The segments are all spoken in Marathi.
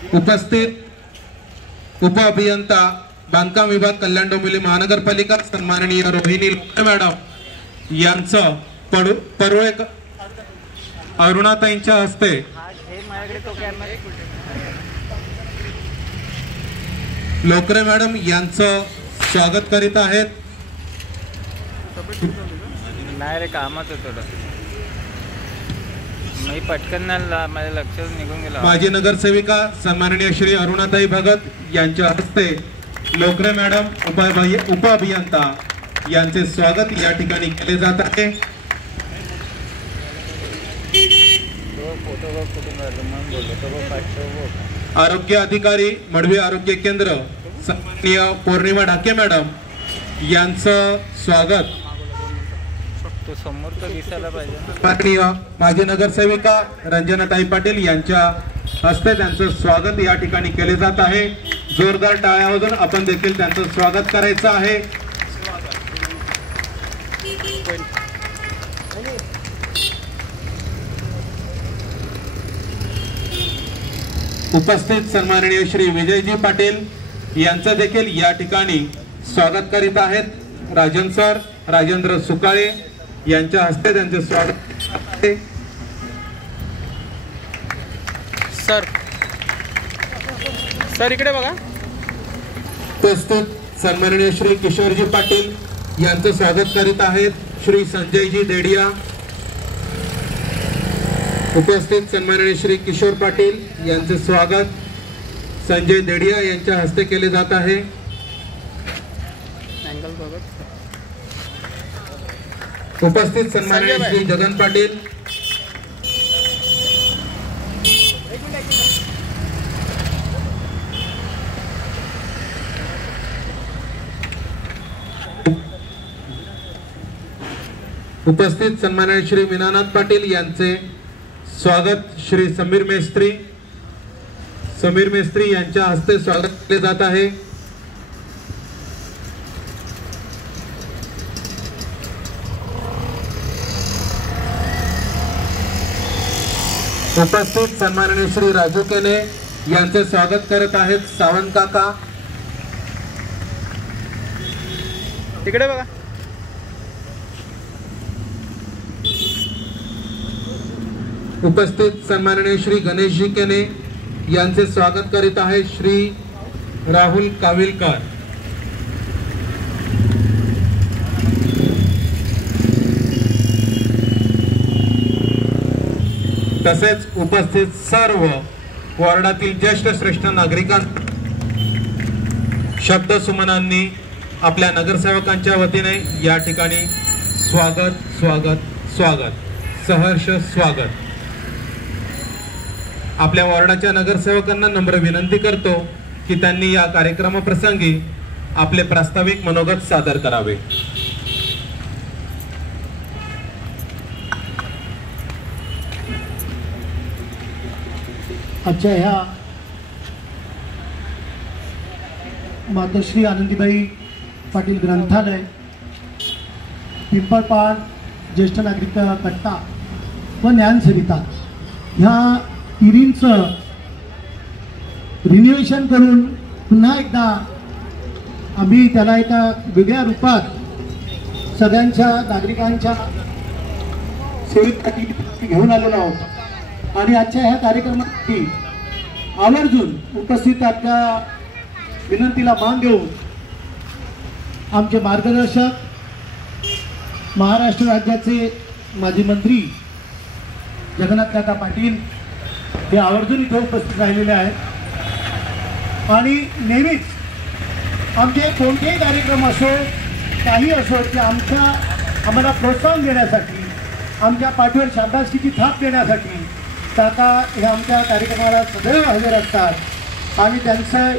उपस्थित उप अभियंता बांधकाम विभाग कल्याण डोंबिवली महानगरपालिका सन्माननीय रोहिणी लोखंडे मॅडम यांचं परुळे अरुणाताईंच्या हस्ते लोकरे मॅडम यांचं स्वागत करीत आहेत। नाही रे कामात होतं मी पटकन माझ्या लक्षात निघून गेला। माजी नगरसेविका सन्माननीय श्री अरुणाताई भगत यांच्या हस्ते लोकरे मॅडम उप अभियंता यांचे स्वागत या ठिकाणी केले जात आहे। आरोग्य अधिकारी मडवी आरोग्य केंद्र सन्माननीय पौर्णिमा ढाके मॅडम यांचं स्वागत। समोर तर दिसायला पाहिजे। माजी नगरसेविका रंजनाताई पाटील यांच्या हस्ते त्यांचं स्वागत या ठिकाणी केले जात आहे। जोरदार टाळ्या वाजवून आपण देखील त्यांचं स्वागत करायचं आहे। उपस्थित सन्माननीय श्री विजयजी पाटील यांचं देखील या ठिकाणी स्वागत करीत आहेत। राजन सर राजेंद्र सुकाळे यांच्या हस्ते त्यांचे स्वागत आहे। सर इकडे बघा। उपस्थित सन्माननीय श्री किशोरजी पाटील यांचं स्वागत करीत आहेत श्री संजयजी देडिया। उपस्थित सन्माननीय श्री किशोर पाटील यांचे स्वागत संजय देडिया यांच्या हस्ते केले जात आहे। उपस्थित सन्माननीय श्री जगन पाटील उपस्थित सन्माननीय श्री मीनानाथ पाटील यांचे स्वागत श्री समीर मेस्त्री यांच्या हस्ते स्वागत केले जात आहे। उपस्थित सन्माननीय श्री राजू केने यांचे स्वागत करत आहेत सावंत काका। इकडे बघा। उपस्थित सन्माननीय श्री गणेशजी केने यांचे स्वागत करीत आहे श्री राहुल काविलकर। तसेच उपस्थित सर्व वॉर्डातील ज्येष्ठ श्रेष्ठ नागरिकांना शब्द सुमनांनी आपल्या नगरसेवकांच्या वतीने या ठिकाणी स्वागत स्वागत स्वागत सहर्ष स्वागत। आपल्या वॉर्डाच्या नगरसेवकांना नम्र विनंती करतो की त्यांनी या कार्यक्रमाप्रसंगी आपले प्रास्ताविक मनोगत सादर करावे। आजच्या ह्या मातोश्री आनंदीबाई पाटील ग्रंथालय पिंपळपाड ज्येष्ठ नागरिक कट्टा व ज्ञानसरिता ह्या तिन्हींचं रिन्युएशन करून पुन्हा एकदा आम्ही त्याला एका वेगळ्या रूपात सगळ्यांच्या नागरिकांच्या सेवेसाठी घेऊन आलेलो आहोत। आणि आजच्या ह्या कार्यक्रमासाठी आवर्जून उपस्थित आपल्या विनंतीला मान देऊन आमचे मार्गदर्शक महाराष्ट्र राज्याचे माजी मंत्री जगन्नाथ काका पाटील हे आवर्जून इथे उपस्थित राहिलेले आहेत। आणि नेहमीच आमचे कोणतेही कार्यक्रम असो काही असो की आम्हाला प्रोत्साहन देण्यासाठी आमच्या पाठीवर शाबासकीची थाप देण्यासाठी काका हे आमच्या कार्यक्रमाला सदैव हजर असतात आणि त्यांचं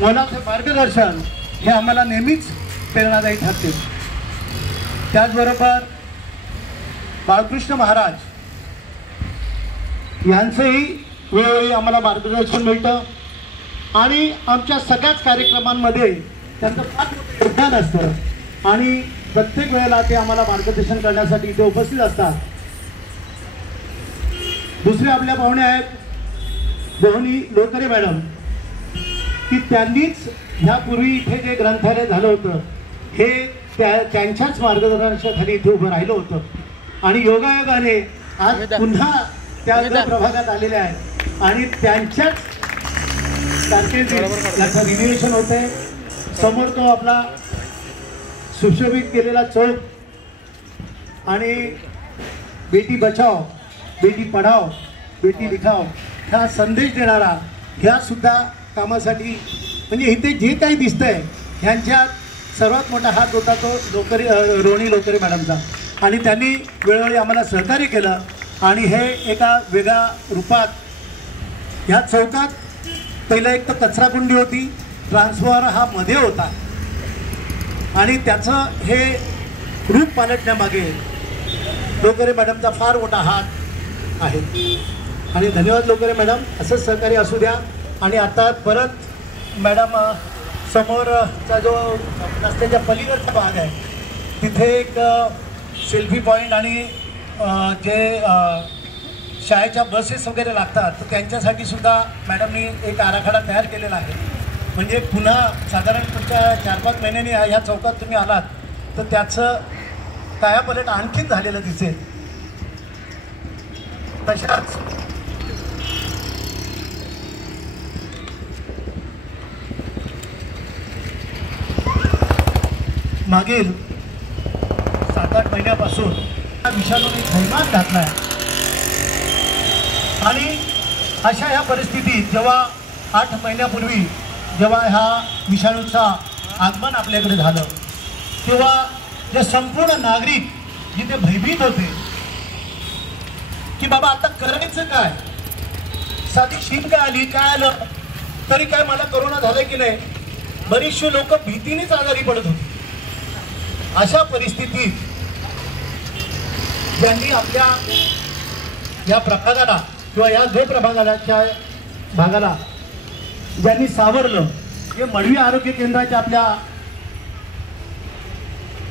मोलाचं मार्गदर्शन हे आम्हाला नेहमीच प्रेरणादायी ठरते। त्याचबरोबर बाळकृष्ण महाराज यांचंही वेळोवेळी आम्हाला मार्गदर्शन मिळतं आणि आमच्या सगळ्याच कार्यक्रमांमध्ये त्यांचं फार मोठं योगदान असतं आणि प्रत्येक वेळेला ते आम्हाला मार्गदर्शन करण्यासाठी इथे उपस्थित असतात। दुसरे आपल्या पाहुणे आहेत मोहनी लोकरे मॅडम की त्यांनीच ह्यापूर्वी इथे जे ग्रंथालय झालं होतं हे त्यांच्याच मार्गदर्शनाखाली इथे उभं राहिलं होतं आणि योगायोगाने आज पुन्हा त्या प्रभागात आलेले आहेत आणि त्यांच्याच कारकिर्दीत रिन्युएशन होत आहे. समोर तो आपला सुशोभित केलेला चौक आणि बेटी बचाओ बेटी पढाओ बेटी लिखाओ हा संदेश देणारा ह्या सुद्धा कामासाठी म्हणजे इथे जे काही दिसतंय ह्यांच्यात सर्वात मोठा हात होता तो रोहिणी लोकरे मॅडमचा आणि त्यांनी वेळोवेळी आम्हाला सहकार्य केलं आणि हे एका वेगळ्या रूपात ह्या चौकात पहिलं एक तर कचराकुंडी होती, ट्रान्सफॉर्मर हा मध्ये होता आणि त्याचं हे रूप पालटण्यामागे लोकरे मॅडमचा फार मोठा हात आहे आणि धन्यवाद लोकरे मॅडम. असंच सहकार्य असू द्या. आणि आता परत मॅडम समोरचा जो रस्त्याच्या पलीकडचा भाग आहे तिथे एक सेल्फी पॉईंट आणि जे शाळेच्या बसेस वगैरे लागतात तर त्यांच्यासाठी सुद्धा मॅडमनी एक आराखडा तयार केलेला आहे. म्हणजे पुन्हा साधारण पुढच्या 4-5 महिन्यांनी ह्या चौकात तुम्ही आलात तर त्याचं कायापलट आणखीच झालेलं दिसेल. तशाच मागील 7-8 महिन्यापासून विषाणूने थैमान घातला आहे आणि अशा ह्या परिस्थितीत जेव्हा 8 महिन्यापूर्वी जेव्हा ह्या विषाणूचा आगमन आपल्याकडे झालं तेव्हा जे संपूर्ण नागरिक जिथे भयभीत होते की बाबा आता करायचं काय, साधी शीत काय आली काय आलं तरी काय मला कोरोना झालं की नाही, बरीचशी लोक भीतीनेच आजारी पडत होती. अशा परिस्थितीत ज्यांनी आपल्या या प्रभागाला किंवा या जो प्रभागाच्या भागाला ज्यांनी सावरलं हे मडवी आरोग्य केंद्राच्या आपल्या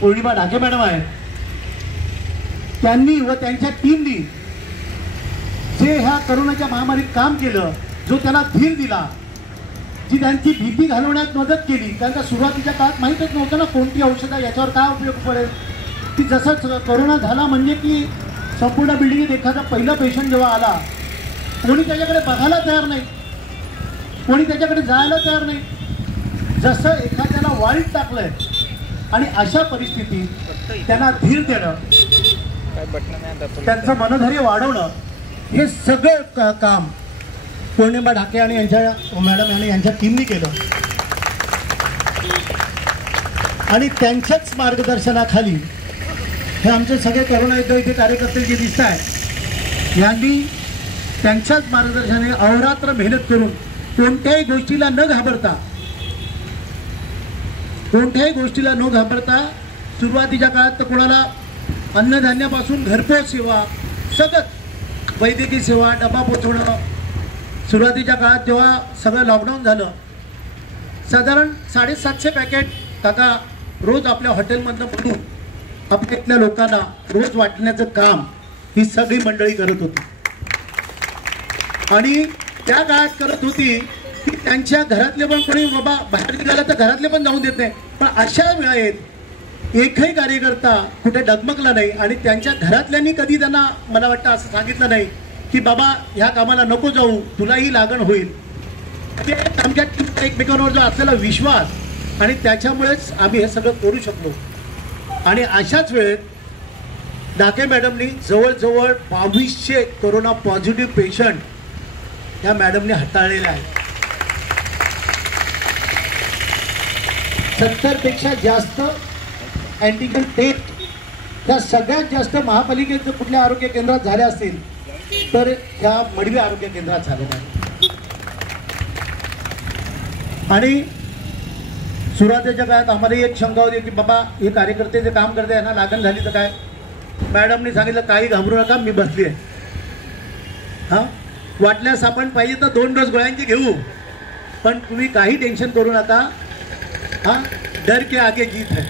पौर्णिमा ढाके मॅडम आहेत त्यांनी व त्यांच्या टीमनी जे ह्या करोनाच्या महामारीत काम केलं, जो त्यांना धीर दिला, जी त्यांची भीती घालवण्यात मदत केली. कारण का सुरुवातीच्या काळात माहीतच नव्हतं ना कोणती औषधं याच्यावर काय उपयोग पडेल. की जसं कोरोना झाला म्हणजे की संपूर्ण बिल्डिंगीत एखादा पहिला पेशंट जेव्हा आला कोणी त्याच्याकडे बघायला तयार नाही, कोणी त्याच्याकडे जायला तयार नाही, जसं एखाद्याला वाईट टाकलंय. आणि अशा परिस्थितीत त्यांना धीर देणं, त्यांचं मनधैर्य वाढवणं हे सगळं काम पौर्णिमा ढाके आणि यांच्या मॅडम आणि यांच्या टीमनी केलं आणि त्यांच्याच मार्गदर्शनाखाली हे आमचे सगळे करोना इथे कार्यकर्ते जे दिसत आहेत यांनी त्यांच्याच मार्गदर्शनाने अहोरात्र मेहनत करून कोणत्याही गोष्टीला न घाबरता सुरुवातीच्या काळात तर कोणाला अन्नधान्यापासून घरपोच सेवा, सतत वैद्यकीय सेवा, डबा पोचवणं. सुरुवातीच्या काळात जेव्हा सगळं लॉकडाऊन झालं साधारण 750 पॅकेट काका रोज आपल्या हॉटेलमधनं बनवून आपल्या इथल्या लोकांना रोज वाटण्याचं काम ही सगळी मंडळी करत होती. आणि त्या काळात करत होती की त्यांच्या घरातले पण कोणी बाबा बाहेर निघाला तर घरातले पण जाऊन देत नाही, पण अशा वेळेत एकही कार्यकर्ता कुठे डगमगला नाही आणि त्यांच्या घरातल्यांनी कधी त्यांना मला वाटतं असं सांगितलं नाही की बाबा ह्या कामाला नको जाऊ, तुलाही लागण होईल. ते आमच्या टीमचा एकमेकांवर जो असलेला विश्वास आणि त्याच्यामुळेच आम्ही हे सगळं करू शकलो. आणि अशाच वेळेत ढाके मॅडमनी जवळजवळ 2200 कोरोना पॉझिटिव्ह पेशंट ह्या मॅडमने हाताळलेले आहेत. 70पेक्षा जास्त अँटीजन टेस्ट त्या सगळ्यात जास्त महापालिकेत कुठल्या आरोग्य केंद्रात झाल्या असतील तर ह्या मडवी आरोग्य केंद्रात झालेल्या आहेत. आणि सुरुवातीच्या काळात आम्हाला एक शंका होती की बाबा हे कार्यकर्ते जे काम करते यांना लागण झाली तर काय. मॅडमनी सांगितलं काही घाबरू नका, मी बसली आहे. हां, वाटल्यास आपण पाहिजे तर 2 डोस गोळ्यांचे घेऊ, पण तुम्ही काही टेन्शन करू नका. हां, डर के आगे जीत है.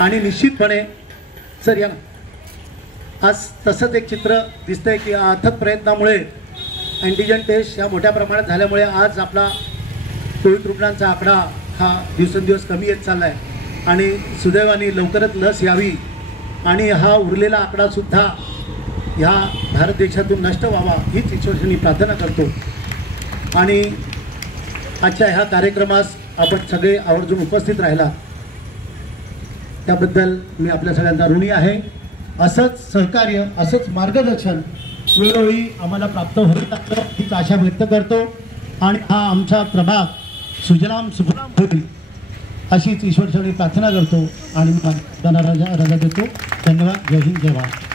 आणि निश्चितपणे सर या ना आज तसंच एक चित्र दिसतंय की अथक प्रयत्नामुळे अँटीजन टेस्ट ह्या मोठ्या प्रमाणात झाल्यामुळे आज आपला कोविड रुग्णांचा आकडा हा दिवसेंदिवस कमी येत चालला आहे आणि सुदैवाने लवकरच लस यावी आणि हा उरलेला आकडासुद्धा ह्या भारत देशातून नष्ट व्हावा हीच ईश्वराची प्रार्थना करतो. आणि आजच्या ह्या कार्यक्रमास आपण सगळे आवर्जून उपस्थित राहिला त्याबद्दल मी आपल्या सगळ्यांचा ऋणी आहे. असंच सहकार्य असंच मार्गदर्शन वेळोवेळी आम्हाला प्राप्त होत असतं हीच आशा व्यक्त करतो आणि हा आमचा प्रभाग सुजलाम सुफलाम होईल अशीच ईश्वरचरणी प्रार्थना करतो आणि रजा देतो. धन्यवाद. जय हिंद जय भारत.